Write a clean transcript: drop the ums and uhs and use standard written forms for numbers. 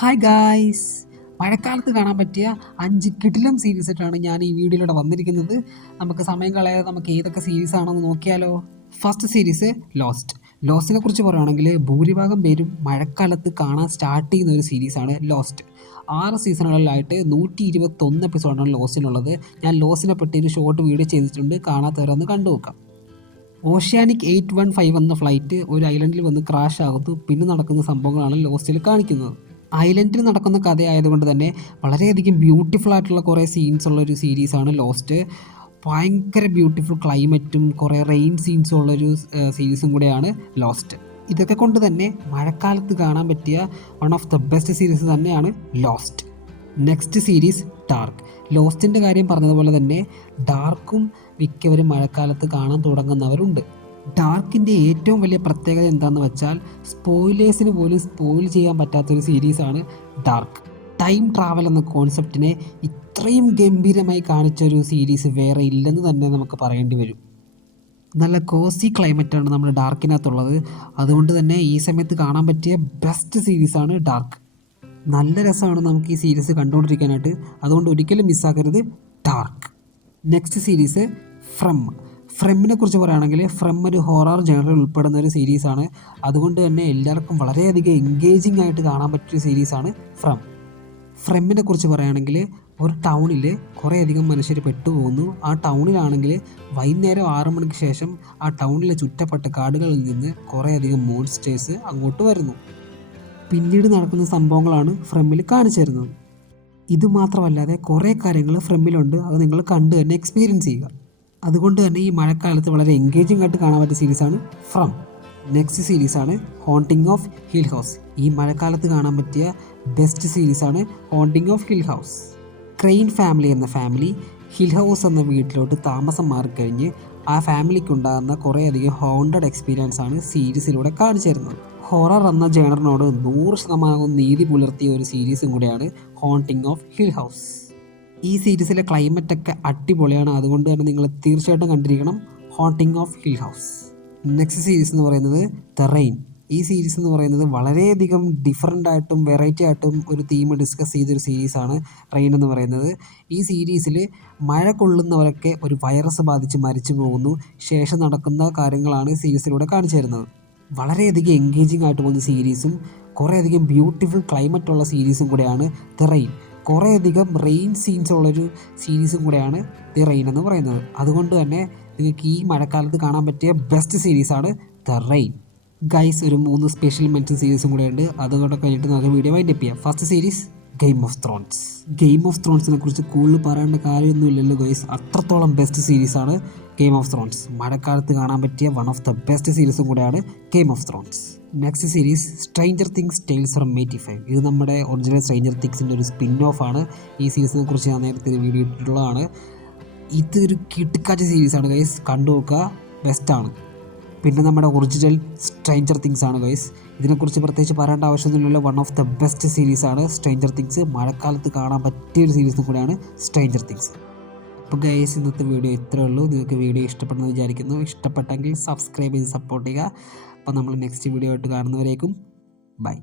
Hi guys, മഴക്കാലത്ത് കാണാൻ പറ്റിയ 5 കിടിലം സീരീസായിട്ടാണ് ഞാൻ ഈ വീഡിയോയിലൂടെ വന്നിരിക്കുന്നത്. നമുക്ക് സമയം കളയാതെ നമുക്ക് ഏതൊക്കെ സീരീസ് ആണെന്ന് നോക്കിയാലോ. First series lost. ലോസ്റ്റിനെ കുറിച്ച് പറയുകയാണെങ്കിൽ ഭൂരിഭാഗം പേരും മഴക്കാലത്ത് കാണാൻ സ്റ്റാർട്ട് ചെയ്യുന്ന ഒരു സീരീസാണ് ലോസ്റ്റ്. 6 സീസണുകളിലായിട്ട് 121 എപ്പിസോഡാണ് ലോസ്റ്റിനുള്ളത്. ഞാൻ ലോസ്റ്റിനെ പറ്റി ഒരു ഷോർട്ട് വീഡിയോ ചെയ്തിട്ടുണ്ട്, കാണാത്തവരൊന്ന് കണ്ടു നോക്കാം. ഓഷ്യാനിക് 815 എന്ന ഫ്ലൈറ്റ് ഒരു ഐലൻഡിൽ വന്ന് ക്രാഷ് ആകുന്നു. പിന്നെ നടക്കുന്ന സംഭവങ്ങളാണ് ലോസ്റ്റിൽ കാണിക്കുന്നത്. ഐലൻഡിൽ നടക്കുന്ന കഥയായതുകൊണ്ട് തന്നെ വളരെയധികം ബ്യൂട്ടിഫുൾ ആയിട്ടുള്ള കുറേ സീൻസ് ഉള്ളൊരു സീരീസാണ് ലോസ്റ്റ്. ഭയങ്കര ബ്യൂട്ടിഫുൾ ക്ലൈമറ്റും കുറേ റെയിൻ സീൻസും ഉള്ളൊരു സീരീസും കൂടെയാണ് ലോസ്റ്റ്. ഇതൊക്കെ കൊണ്ട് തന്നെ മഴക്കാലത്ത് കാണാൻ പറ്റിയ one of the best series തന്നെയാണ് ലോസ്റ്റ്. Next series Dark. ലോസ്റ്റിൻ്റെ കാര്യം പറഞ്ഞതുപോലെ തന്നെ ഡാർക്കും മിക്കവരും മഴക്കാലത്ത് കാണാൻ തുടങ്ങുന്നവരുണ്ട്. ഡാർക്കിൻ്റെ ഏറ്റവും വലിയ പ്രത്യേകത എന്താണെന്ന് വെച്ചാൽ സ്പോയിലേഴ്സിന് പോലും സ്പോയിൽ ചെയ്യാൻ പറ്റാത്തൊരു സീരീസാണ് ഡാർക്ക്. ടൈം ട്രാവൽ എന്ന കോൺസെപ്റ്റിനെ ഇത്രയും ഗംഭീരമായി കാണിച്ചൊരു സീരീസ് വേറെ ഇല്ലെന്ന് തന്നെ നമുക്ക് പറയേണ്ടി വരും. നല്ല കോസി ക്ലൈമറ്റാണ് നമ്മുടെ ഡാർക്കിനകത്തുള്ളത്. അതുകൊണ്ട് തന്നെ ഈ സമയത്ത് കാണാൻ പറ്റിയ ബെസ്റ്റ് സീരീസാണ് ഡാർക്ക്. നല്ല രസമാണ് നമുക്ക് ഈ സീരീസ് കണ്ടുകൊണ്ടിരിക്കാനായിട്ട്. അതുകൊണ്ട് ഒരിക്കലും മിസ്സാക്കരുത് ഡാർക്ക്. നെക്സ്റ്റ് സീരീസ് ഫ്രെമ്മിനെ കുറിച്ച് പറയുകയാണെങ്കിൽ ഫ്രം ഒരു ഹൊറർ ജനറിൽ ഉൾപ്പെടുന്ന ഒരു സീരീസാണ്. അതുകൊണ്ട് തന്നെ എല്ലാവർക്കും വളരെയധികം എൻഗേജിങ് ആയിട്ട് കാണാൻ പറ്റിയ സീരീസാണ് ഫ്രെമ്മിനെ കുറിച്ച് പറയുകയാണെങ്കിൽ ഒരു ടൗണിൽ കുറേയധികം മനുഷ്യർ പെട്ടുപോകുന്നു. ആ ടൗണിലാണെങ്കിൽ വൈകുന്നേരം 6 മണിക്ക് ശേഷം ആ ടൗണിലെ ചുറ്റപ്പെട്ട കാടുകളിൽ നിന്ന് കുറേയധികം മോൺസ്റ്റേഴ്സ് അങ്ങോട്ട് വരുന്നു. പിന്നീട് നടക്കുന്ന സംഭവങ്ങളാണ് ഫ്രെമ്മിൽ കാണിച്ചു തരുന്നത്. ഇതുമാത്രമല്ലാതെ കുറേ കാര്യങ്ങൾ ഫ്രെമ്മിലുണ്ട്. അത് നിങ്ങൾ കണ്ട് തന്നെ എക്സ്പീരിയൻസ് ചെയ്യുക. അതുകൊണ്ട് തന്നെ ഈ മഴക്കാലത്ത് വളരെ എൻഗേജിംഗ് ആയിട്ട് കാണാൻ പറ്റിയ സീരീസാണ് ഫ്രം. നെക്സ്റ്റ് സീരീസാണ് ഹോണ്ടിങ് ഓഫ് ഹിൽ ഹൗസ്. ഈ മഴക്കാലത്ത് കാണാൻ പറ്റിയ ബെസ്റ്റ് സീരീസാണ് Haunting of Hill House. Crane family എന്ന ഫാമിലി ഹിൽ ഹൗസ് എന്ന വീട്ടിലോട്ട് താമസം മാറിക്കഴിഞ്ഞ് ആ ഫാമിലിക്ക് ഉണ്ടാകുന്ന കുറേയധികം ഹോണ്ടഡ് എക്സ്പീരിയൻസ് ആണ് സീരീസിലൂടെ കാണിച്ചു തരുന്നത്. ഹൊറർ എന്ന ജേണറിനോട് 100% നീതി പുലർത്തിയ ഒരു സീരീസും കൂടെയാണ് ഹോണ്ടിങ് ഓഫ് ഹിൽ ഹൗസ്. ഈ സീരീസിലെ ക്ലൈമറ്റൊക്കെ അടിപൊളിയാണ്. അതുകൊണ്ട് തന്നെ നിങ്ങൾ തീർച്ചയായിട്ടും കണ്ടിരിക്കണം Haunting of Hill House. Next series എന്ന് പറയുന്നത് ദ റെയിൻ. ഈ സീരീസ് എന്ന് പറയുന്നത് വളരെയധികം ഡിഫറൻ്റ് ആയിട്ടും വെറൈറ്റി ആയിട്ടും ഒരു തീം ഡിസ്കസ് ചെയ്തൊരു സീരീസാണ് റെയിൻ എന്ന് പറയുന്നത്. ഈ സീരീസിൽ മഴ കൊള്ളുന്നവരൊക്കെ ഒരു വൈറസ് ബാധിച്ച് മരിച്ചു പോകുന്നു. ശേഷം നടക്കുന്ന കാര്യങ്ങളാണ് സീരീസിലൂടെ കാണിച്ചു തരുന്നത്. വളരെയധികം എൻഗേജിങ് ആയിട്ട് പോകുന്ന സീരീസും കുറേയധികം ബ്യൂട്ടിഫുൾ ക്ലൈമറ്റുള്ള സീരീസും കൂടെയാണ് ദ റെയിൻ. കുറേയധികം റെയിൻ സീൻസ് ഉള്ളൊരു സീരീസും കൂടെയാണ് ദി റെയിൻ എന്ന് പറയുന്നത്. അതുകൊണ്ട് തന്നെ നിങ്ങൾക്ക് ഈ മഴക്കാലത്ത് കാണാൻ പറ്റിയ ബെസ്റ്റ് സീരീസാണ് ദ റെയിൻ. ഗൈസ്, ഒരു 3 സ്പെഷ്യൽ മെൻഷൻ സീരീസും കൂടെ ഉണ്ട്. അതുകൊണ്ട് കഴിഞ്ഞിട്ട് നമുക്ക് വീഡിയോ വൈൻഡപ്പ് ചെയ്യാം. First series Game of Thrones. Game of ത്രോൺസിനെ കുറിച്ച് കൂടുതൽ പറയേണ്ട കാര്യമൊന്നുമില്ലല്ലോ ഗൈസ്. അത്രത്തോളം ബെസ്റ്റ് സീരീസാണ് ഗെയിം ഓഫ് ത്രോൺസ്. മഴക്കാലത്ത് കാണാൻ പറ്റിയ വൺ ഓഫ് ദ ബെസ്റ്റ് സീരീസും കൂടെയാണ് Game of Thrones. Next series Stranger Things Tales From 85. ഇത് നമ്മുടെ ഒറിജിനൽ സ്ട്രേഞ്ചർ തിങ്സിൻ്റെ ഒരു സ്പിൻ ഓഫ് ആണ്. ഈ സീരീസിനെ കുറിച്ച് ഞാൻ നേരത്തെ വീഡിയോ ഇട്ടിട്ടുള്ളതാണ്. ഇതൊരു കിടുക്കാച്ച സീരീസാണ് ഗൈസ്, കണ്ടു നോക്കുക, ബെസ്റ്റാണ്. പിന്നെ നമ്മുടെ ഒറിജിനൽ സ്ട്രേഞ്ചർ തിങ്സ് ആണ് ഗൈസ്. ഇതിനെക്കുറിച്ച് പ്രത്യേകിച്ച് പറയേണ്ട ആവശ്യമൊന്നുമില്ലല്ലോ. വൺ ഓഫ് ദ ബെസ്റ്റ് സീരീസാണ് സ്ട്രേഞ്ചർ തിങ്സ്. മഴക്കാലത്ത് കാണാൻ പറ്റിയൊരു സീരീസും കൂടെയാണ് സ്ട്രേഞ്ചർ തിങ്സ്. അപ്പോൾ ഗൈസ്, ഇന്നത്തെ വീഡിയോ ഇത്രയേ ഉള്ളൂ. നിങ്ങൾക്ക് വീഡിയോ ഇഷ്ടപ്പെടുമെന്ന് വിചാരിക്കുന്നു. ഇഷ്ടപ്പെട്ടെങ്കിൽ സബ്സ്ക്രൈബ് ചെയ്ത് സപ്പോർട്ട് ചെയ്യുക. അപ്പോൾ നമ്മൾ നെക്സ്റ്റ് വീഡിയോ ആയിട്ട് കാണുന്നവരേക്കും ബൈ.